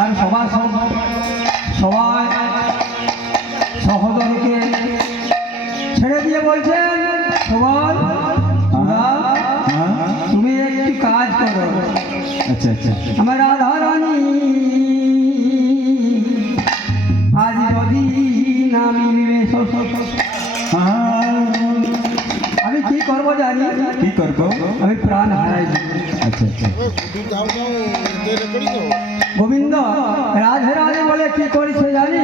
আর সবাই সহোদরকে ছেড়ে দিয়ে বলছেন সবাই তুমি একটি কাজ করো। আচ্ছা আচ্ছা আমার রাধা রানী আজ যদি না মিলবে আমি কি করবো জানি? কি করবো? আমি প্রাণ হারাই। আচ্ছা আচ্ছা গোবিন্দ রাধে রাধে বলে কি করেছে জানি?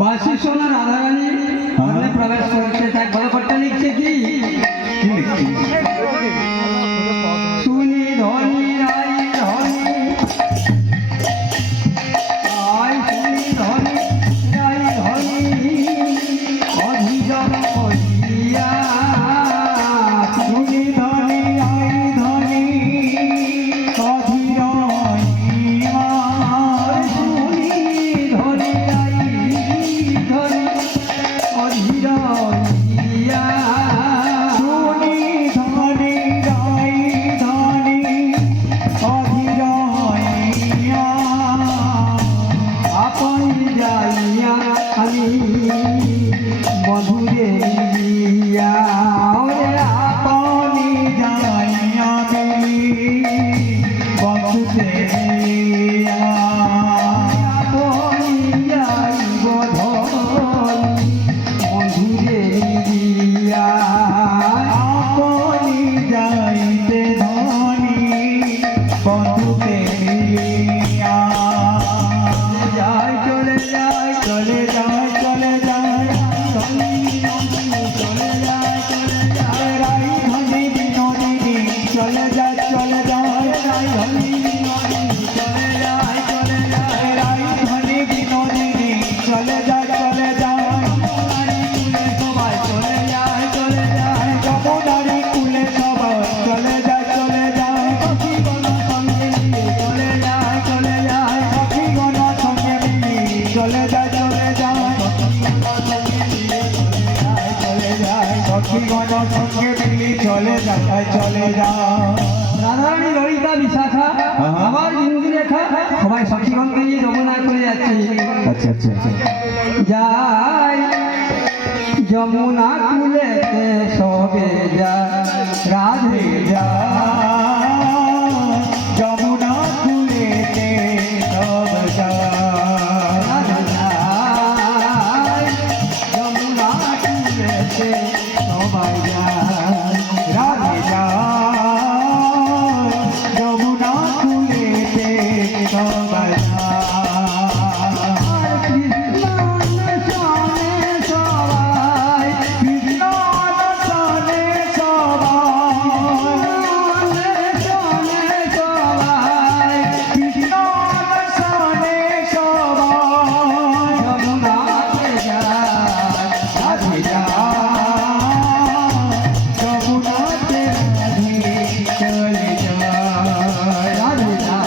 বাসি সোনা রাধারানী প্রবেশ করছে, তাই গল্পটা লিখছে কি? শুনি ধনী রাই ধনী আই শুনি ধনী রাই ধনী অধিজন করিয়া শুনি ধনী রাই ধনী অধির শুনি চলে যা চলে যা রাধারানী ললিতা বিশাখা হ্যাঁ। আবার বিন্দু রেখা সবাই সখীগণকে নিয়ে যমুনায় করে যাচ্ছে। আচ্ছা আচ্ছা আচ্ছা যাই যমুনা কুলেতে সবে যায় রাধে যায় যমুনা কুলেতে সব যায় রাধে যায় যমুনা কুলেতে সবাই যায় রাধে যায় যমুনা কুলেতে সব যায় কৃষ্ণ সনে সবাই কৃষ্ণ সনে সবাই যমুনাতে যায় রাধে যায় যমুনাতে রাধে চলে যায় রাধে যায়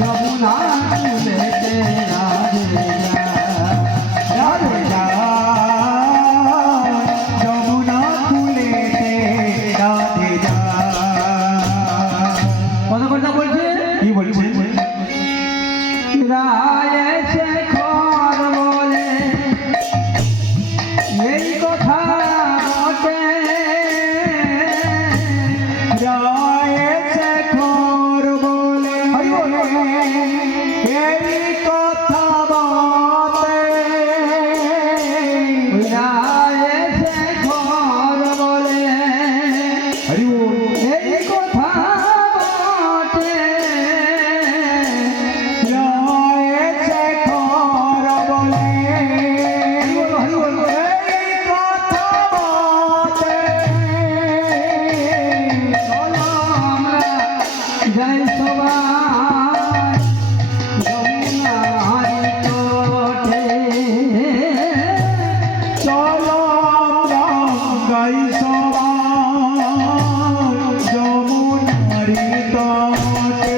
যমুনা কুলেতে রাধে যায় রাধে যায় যমুনা কুলেতে রাধে যায় কত কথা বলছে কি বলছে রায় শেখর বলে এই কথা বটে রায় শেখর বলে এই কথা বলে রায় শেখর বলে হরি বল এই কথা বটে রায় শেখর বলে হরি বল এই কথা বলে চলো আমরা যাই সবাই যমুনার তটে চলো আমরা গাই সবাই যমুনারি তটে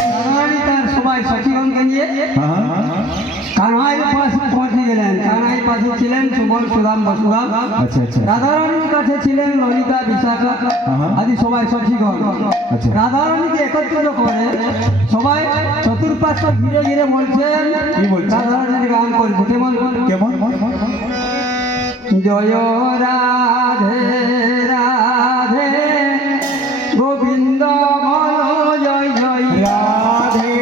রাধারানী তার সবাই সখীগণকে নিয়ে কানাইয়ের পাশে পৌঁছে গেলেন। কানাইয়ের পাশে ছিলেন সুবল সুদাম বসুদাম, আচ্ছা আচ্ছা রাধারানীর কাছে ছিলেন ললিতা বিশাখা আদি সবাই সখীগণ। আচ্ছা। রাধারানীকে একত্রিত করে সবাই চতুর্পাশে ঘিরে ঘিরে বলছেন, কি বলছেন? রাধারানীর গান করছে কেমন কেমন জয় রাধে রাধে গোবিন্দ বলো জয় জয় রাধে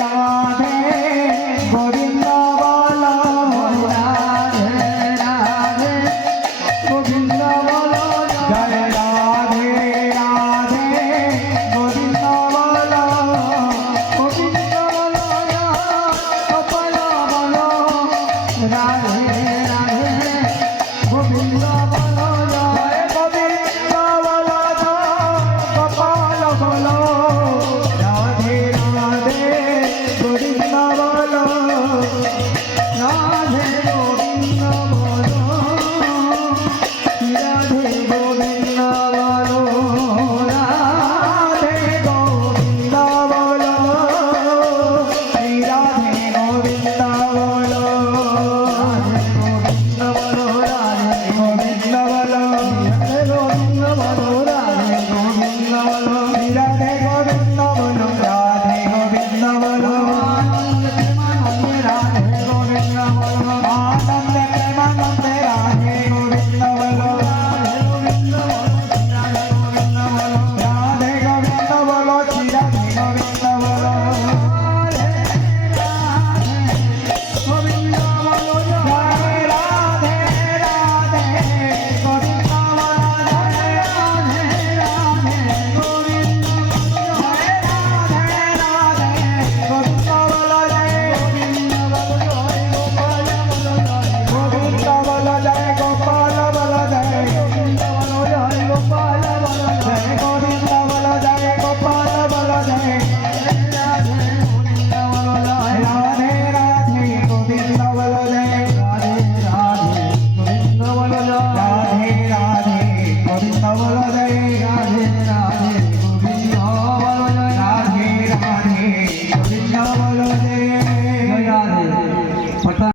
রাধে গোবিন্দ বলো রাধে রাধে গোবিন্দ বলো জয় রাধে রাধে গোবিন্দ বলো গোবিন্দ বলো গোপাল বলো রাধে রাধে গোবিন্দ